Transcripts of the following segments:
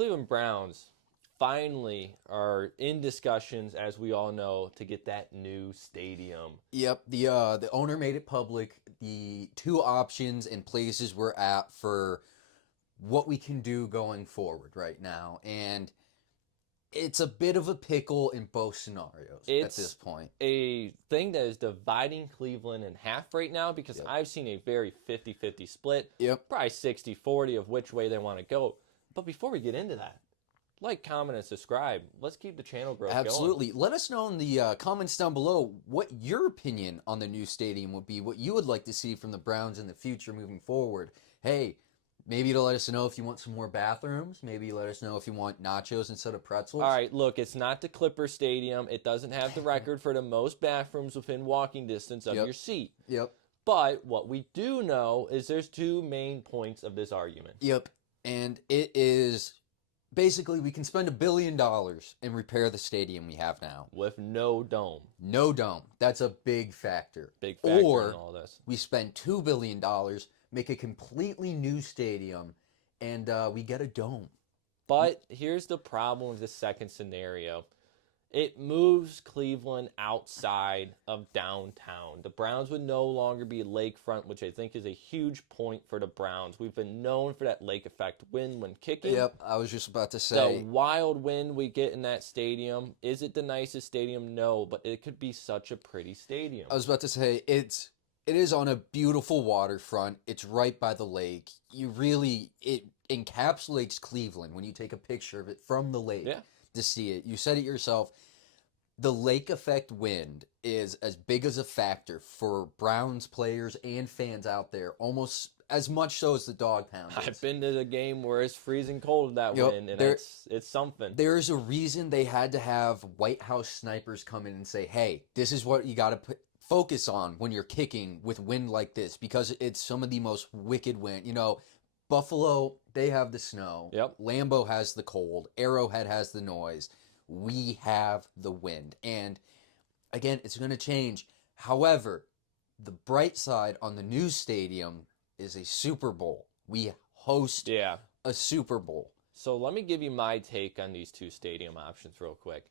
Cleveland Browns finally are in discussions, as we all know, to get that new stadium. Yep, the owner made it public. The two options and places we're at for what we can do going forward right now, and it's a bit of a pickle in both scenarios at this It's point. a thing that is dividing Cleveland in half right now because Yep. I've seen a very 50-50 split, Yep. probably 60-40 of which way they want to go. But before we get into that, like, comment, and subscribe. Let's keep the channel growth going. Absolutely. Let us know in the comments down below what your opinion on the new stadium would be, what you would like to see from the Browns in the future moving forward. Hey, maybe to let us know if you want some more bathrooms. Maybe let us know if you want nachos instead of pretzels. All right, look, it's not the Clipper Stadium. It doesn't have the record for the most bathrooms within walking distance of Yep. your seat. Yep. But what we do know is there's two main points of this argument. Yep. And it is basically we can spend $1 billion and repair the stadium we have now. With no dome. No dome. That's a big factor. Big factor in Or all this. we spend $2 billion, make a completely new stadium, and we get a dome. But here's the problem with the second scenario. It moves Cleveland outside of downtown. The Browns would no longer be lakefront, which I think is a huge point for the Browns. We've been known for that lake effect wind when kicking. Yep, I was just about to The say. wild wind we get in that stadium. Is it the nicest stadium? No, but it could be such a pretty stadium. I was about to say it is on a beautiful waterfront. It's right by the lake. It encapsulates Cleveland when you take a picture of it from the lake Yeah. to see it. You said it yourself. The lake effect wind is as big as a factor for Browns players and fans out there, almost as much so as the dog pound is. I've been to the game where it's freezing cold that Yep, wind, and there- it's something. There's a reason they had to have White House snipers come in and say, hey, this is what you got to focus on when you're kicking with wind like this, because it's some of the most wicked wind. You know, Buffalo, they have the snow. Yep. Lambeau has the cold. Arrowhead has the noise. We have the wind. And again, it's going to change. However, the bright side on the new stadium is a Super Bowl. We host Yeah. a Super Bowl. So let me give you my take on these two stadium options real quick.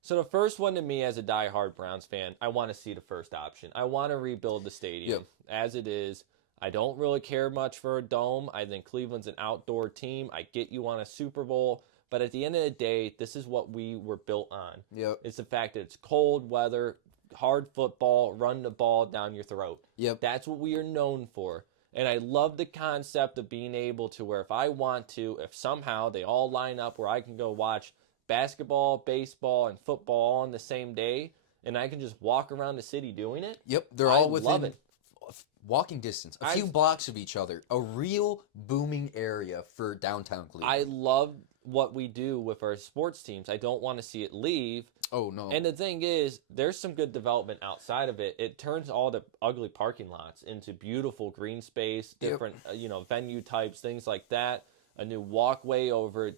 So the first one to me as a diehard Browns fan, I want to see the first option. I want to rebuild the stadium as it is. I don't really care much for a dome. I think Cleveland's an outdoor team. I get you want a Super Bowl. But at the end of the day, this is what we were built on. Yep. It's the fact that it's cold weather, hard football, run the ball down your throat. Yep. That's what we are known for. And I love the concept of being able to where if I want to, if somehow they all line up where I can go watch basketball, baseball, and football all on the same day, and I can just walk around the city doing it. Yep. They're I all love within it. walking distance, a few blocks of each other. A real booming area for downtown Cleveland. I love what we do with our sports teams. I don't want to see it leave. Oh, no. And the thing is, there's some good development outside of it. It turns all the ugly parking lots into beautiful green space, different venue types, things like that. A new walkway over.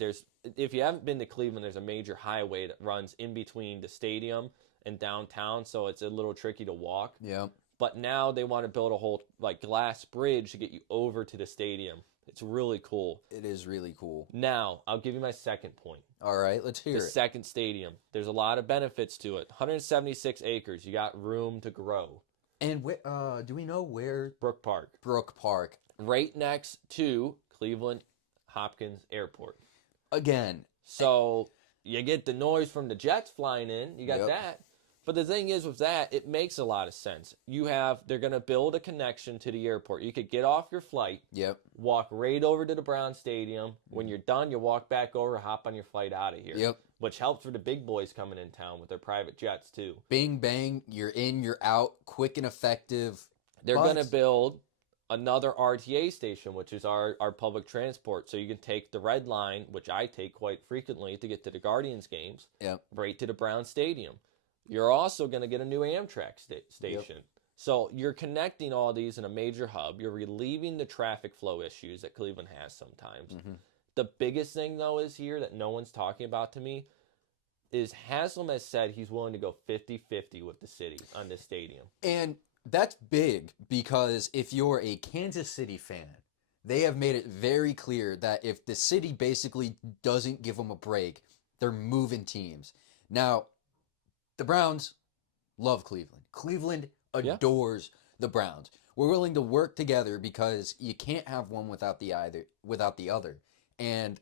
If you haven't been to Cleveland, there's a major highway that runs in between the stadium and downtown, so it's a little tricky to walk. Yeah. But now they want to build a whole glass bridge to get you over to the stadium. It's really cool. It is really cool. Now, I'll give you my second point. All right, let's hear The it. second stadium. There's a lot of benefits to it. 176 acres. You got room to grow. And do we know where Brook Park. Brook Park? Right next to Cleveland Hopkins Airport. Again. So you get the noise from the jets flying in. You got Yep. that. But the thing is with that, it makes a lot of sense. They're going to build a connection to the airport. You could get off your flight, Yep. walk right over to the Brown Stadium. When you're done, you walk back over, hop on your flight out of here. Yep. Which helps for the big boys coming in town with their private jets too. Bing, bang, you're in, you're out, quick and effective. They're But- going to build another RTA station, which is our public transport. So you can take the Red Line, which I take quite frequently to get to the Guardians games, Yep. right to the Brown Stadium. You're also going to get a new Amtrak station. So you're connecting all these in a major hub. You're relieving the traffic flow issues that Cleveland has sometimes. Mm-hmm. The biggest thing, though, is here that no one's talking about to me is Haslam has said he's willing to go 50-50 with the city on this stadium. And that's big because if you're a Kansas City fan, they have made it very clear that if the city basically doesn't give them a break, they're moving teams. Now, the Browns love Cleveland. Cleveland adores the Browns. We're willing to work together because you can't have one without the other. And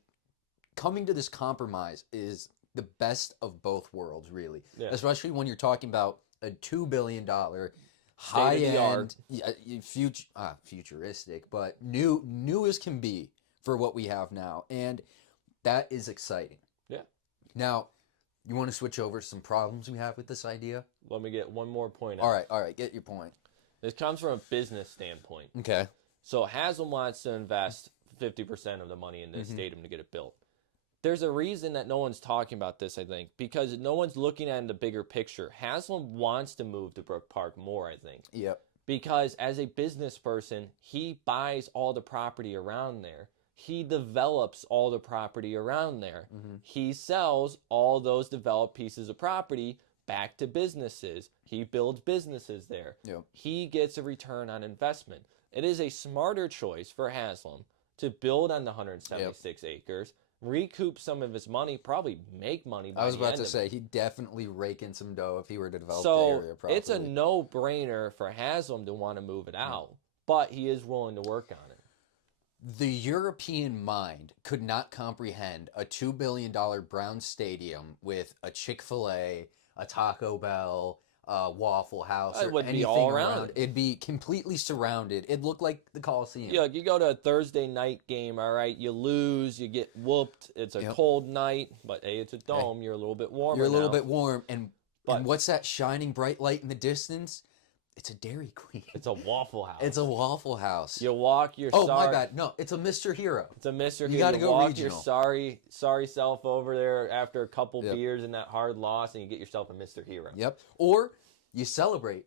coming to this compromise is the best of both worlds, really. Yeah. Especially when you're talking about a $2 billion State-of-the-art. high-end, futuristic, but new as can be for what we have now. And that is exciting. Yeah. Now, you want to switch over to some problems we have with this idea? Let me get one more point All right, get your point. This comes from a business standpoint. Okay. So Haslam wants to invest 50% of the money in this stadium to get it built. There's a reason that no one's talking about this, I think, because no one's looking at the bigger picture. Haslam wants to move to Brook Park more, I think. Yep. Because as a business person, he buys all the property around there. He develops all the property around there. He sells all those developed pieces of property back to businesses. He builds businesses there. Yep. He gets a return on investment. It is a smarter choice for Haslam to build on the 176 acres, recoup some of his money, probably make money by I was the about end to of say, it. he'd definitely rake in some dough if he were to develop the So area properly. it's a no-brainer for Haslam to want to move it out, but he is willing to work on it. The European mind could not comprehend a $2 billion Brown Stadium with a Chick-fil-A, a Taco Bell, a Waffle House, It or would be anything all around it. It'd be completely surrounded. It'd look like the Coliseum. Yeah, you go to a Thursday night game, all right, you lose, you get whooped, it's a cold night, but hey, it's a dome, you're a little bit warmer You're a little now. bit warm, and But- what's that shining bright light in the distance? It's a Dairy Queen. It's a Waffle House. It's a Waffle House. You walk your Oh, sorry... my bad. No, it's a Mr. Hero. It's a Mr. You gotta go walk regional. your sorry self over there after a couple beers and that hard loss, and you get yourself a Mr. Hero. Yep. Or you celebrate.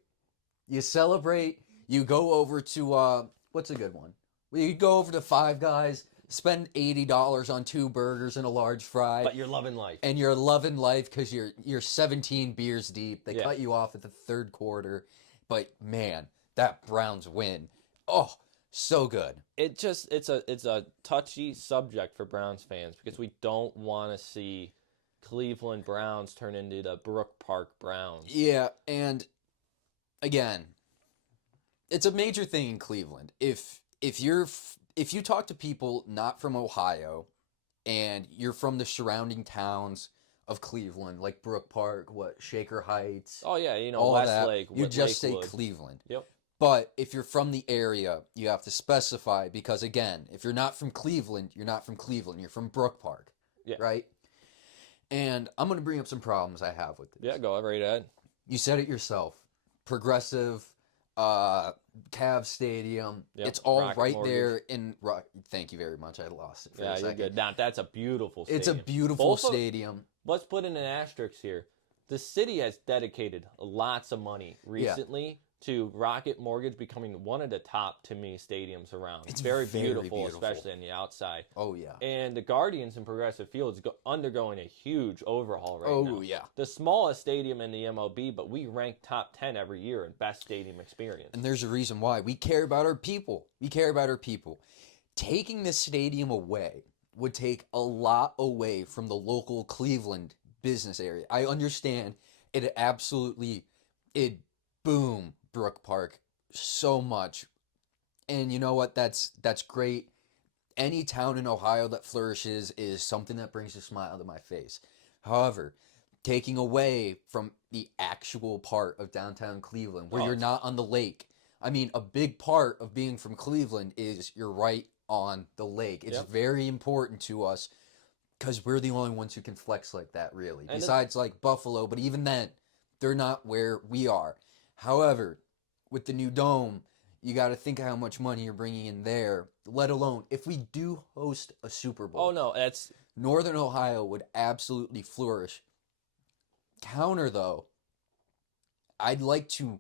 You celebrate. You go over to, what's a good one? Well, you go over to Five Guys, spend $80 on 2 burgers and a large fry. But you're loving life. And you're loving life because you're 17 beers deep. They cut you off at the third quarter. But, man, that Browns win. Oh, so good. It's a touchy subject for Browns fans because we don't want to see Cleveland Browns turn into the Brook Park Browns. Yeah, and again, it's a major thing in Cleveland. If you talk to people not from Ohio and you're from the surrounding towns of Cleveland, like Brook Park, Shaker Heights, Oh yeah, you know, all that, Westlake, you just Lakewood. say Cleveland. Yep. But if you're from the area, you have to specify because, again, if you're not from Cleveland, you're not from Cleveland. You're from Brook Park, right? And I'm going to bring up some problems I have with this. Yeah, go right ahead. You said it yourself. Progressive, Cavs Stadium. Yep. It's all Rocket right Mortgage. there in Rock. Thank you very much. I lost it for a Yeah, you're second. good. Now, that's a beautiful stadium. It's a beautiful Both of- stadium. Let's put in an asterisk here. The city has dedicated lots of money recently to Rocket Mortgage becoming one of the top, to me, stadiums around. It's very very beautiful, beautiful. especially on the outside. Oh, yeah. And the Guardians in Progressive Field is undergoing a huge overhaul right now. Oh, yeah. The smallest stadium in the MLB, but we rank top 10 every year in best stadium experience. And there's a reason why. We care about our people. We care about our people. Taking this stadium away would take a lot away from the local Cleveland business area. I understand it boom Brook Park so much. And you know what? That's great. Any town in Ohio that flourishes is something that brings a smile to my face. However, taking away from the actual part of downtown Cleveland where you're not on the lake. I mean, a big part of being from Cleveland is you're right on the lake. It's very important to us because we're the only ones who can flex like that, really. And besides, like, Buffalo, but even then, they're not where we are. However, with the new dome, you got to think how much money you're bringing in there, let alone if we do host a Super Bowl. Oh, no, that's... Northern Ohio would absolutely flourish. Counter, though, I'd like to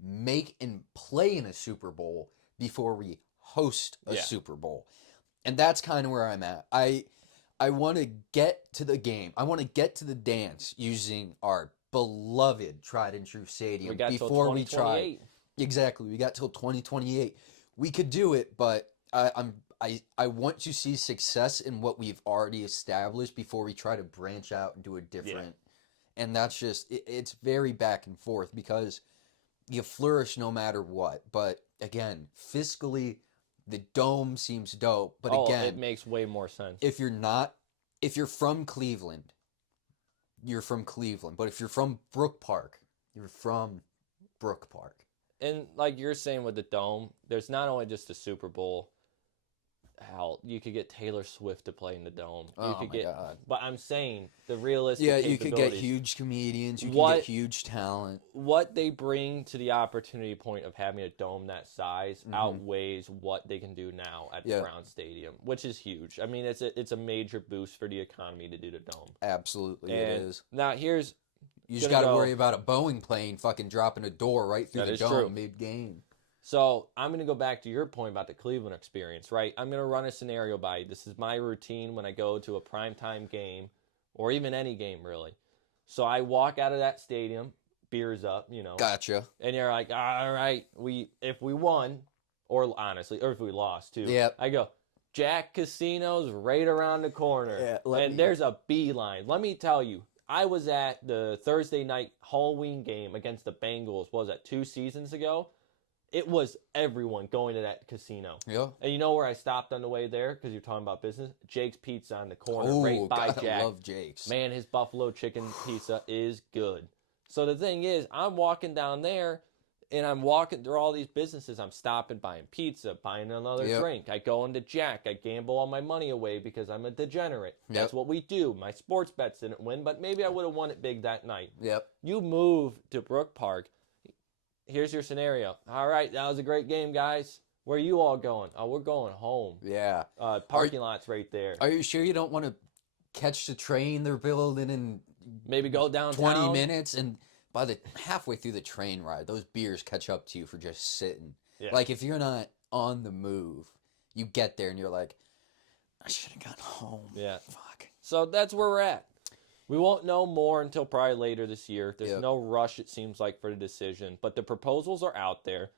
make and play in a Super Bowl before we host a Super Bowl. And that's kind of where I'm at. I want to get to the game. I want to get to the dance using our beloved tried and true stadium We got before we try. 2028. Exactly. We got till 2028. We could do it, but I want to see success in what we've already established before we try to branch out and do a different. And that's just it's very back and forth because you flourish no matter what. But again, fiscally, the dome seems dope. But again, it makes way more sense. if you're from Cleveland, you're from Cleveland. But if you're from Brook Park, you're from Brook Park. And like you're saying with the dome, there's not only just the Super Bowl. Hell, you could get Taylor Swift to play in the dome. God. But I'm saying the realistic. Yeah, you could get huge comedians. You can get huge talent. What they bring to the opportunity point of having a dome that size outweighs what they can do now at the Brown Stadium, which is huge. I mean, it's a major boost for the economy to do the dome. Absolutely, and it is. Now here's you just got to worry about a Boeing plane fucking dropping a door right through the dome mid-game. So I'm going to go back to your point about the Cleveland experience, right? I'm going to run a scenario by you. This is my routine when I go to a primetime game or even any game, really. So I walk out of that stadium, beers up, Gotcha. And you're like, all right, if we won, or honestly, or if we lost too, I go, Jack Casino's right around the corner. Yeah, there's a beeline. Let me tell you, I was at the Thursday night Halloween game against the Bengals, what was that, 2 seasons ago? It was everyone going to that casino. Yeah. And you know where I stopped on the way there? Because you're talking about business? Jake's Pizza on the corner, right by Jack. I love Jake's. Man, his buffalo chicken pizza is good. So the thing is, I'm walking down there, and I'm walking through all these businesses. I'm stopping, buying pizza, buying another drink. I go into Jack. I gamble all my money away because I'm a degenerate. That's what we do. My sports bets didn't win, but maybe I would have won it big that night. Yep. You move to Brook Park. Here's your scenario. All right, that was a great game, guys. Where are you all going? Oh, we're going home. Yeah. Parking lot's right there. Are you sure you don't want to catch the train they're building in maybe go downtown 20 minutes? And by the halfway through the train ride, those beers catch up to you for just sitting. Yeah. Like if you're not on the move, you get there and you're like, I should have gone home. Yeah. Fuck. So that's where we're at. We won't know more until probably later this year. There's no rush, it seems like, for the decision. But the proposals are out there.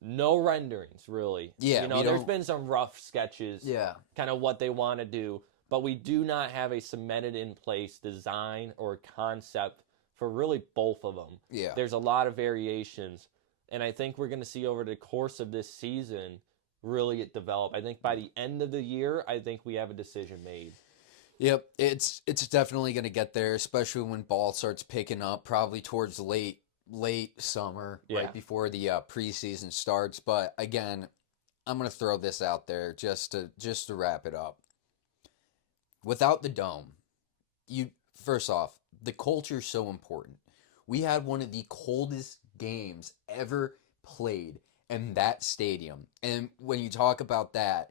No renderings, really. Yeah, there's been some rough sketches. Yeah. Kind of what they want to do. But we do not have a cemented in place design or concept for really both of them. Yeah. There's a lot of variations. And I think we're going to see over the course of this season really get developed. I think by the end of the year, I think we have a decision made. Yep, it's definitely going to get there, especially when ball starts picking up, probably towards late summer, right before the preseason starts. But again, I'm going to throw this out there just to wrap it up. Without the dome, first off, the culture is so important. We had one of the coldest games ever played in that stadium, and when you talk about that,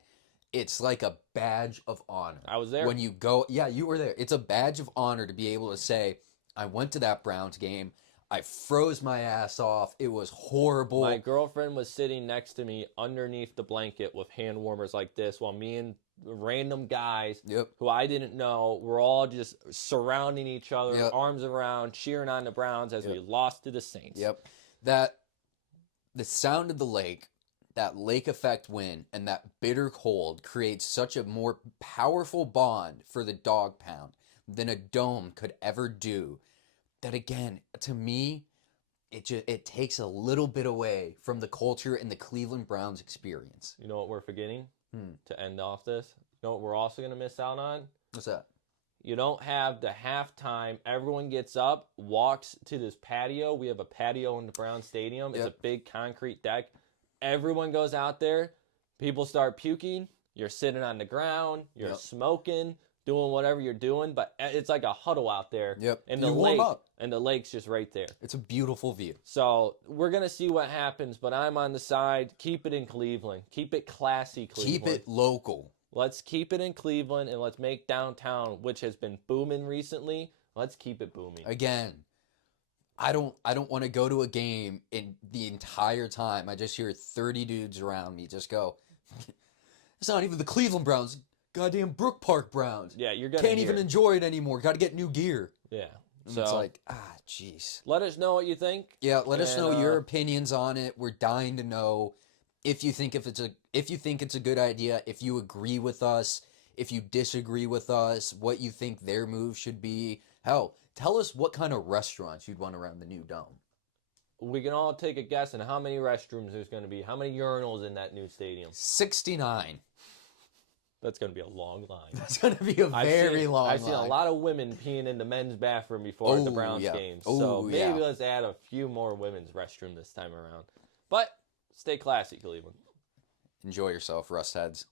it's like a badge of honor. I was there. When you go, yeah, you were there. It's a badge of honor to be able to say, I went to that Browns game. I froze my ass off. It was horrible. My girlfriend was sitting next to me underneath the blanket with hand warmers like this while me and random guys who I didn't know were all just surrounding each other, arms around, cheering on the Browns as we lost to the Saints. Yep. The sound of the lake, that lake effect win, and that bitter cold creates such a more powerful bond for the dog pound than a dome could ever do. That again, to me, it takes a little bit away from the culture and the Cleveland Browns experience. You know what we're forgetting to end off this? You know what we're also going to miss out on? What's that? You don't have the halftime. Everyone gets up, walks to this patio. We have a patio in the Brown Stadium. It's a big concrete deck. Everyone goes out there. People start puking. You're sitting on the ground. You're smoking, doing whatever you're doing. But it's like a huddle out there. Yep. And the lake, and the lake's just right there. It's a beautiful view. So we're going to see what happens. But I'm on the side. Keep it in Cleveland. Keep it classy, Cleveland. Keep it local. Let's keep it in Cleveland, and let's make downtown, which has been booming recently, let's keep it booming. Again, I don't want to go to a game in the entire time. I just hear 30 dudes around me just go, it's not even the Cleveland Browns, goddamn Brook Park Browns. Yeah, you're gonna can't even enjoy it anymore. Got to get new gear. Yeah. So it's like, jeez. Let us know what you think. Yeah, let us know your opinions on it. We're dying to know. if you think it's a good idea, if you agree with us, if you disagree with us, what you think their move should be. Hell, tell us what kind of restaurants you'd want around the new dome. We can all take a guess on how many restrooms there's going to be, how many urinals in that new stadium. 69. That's going to be a long line. That's going to be a very long line. I've seen a lot of women peeing in the men's bathroom before the Browns games. So maybe let's add a few more women's restroom this time around. But stay classy, Cleveland. Enjoy yourself, Rust Heads.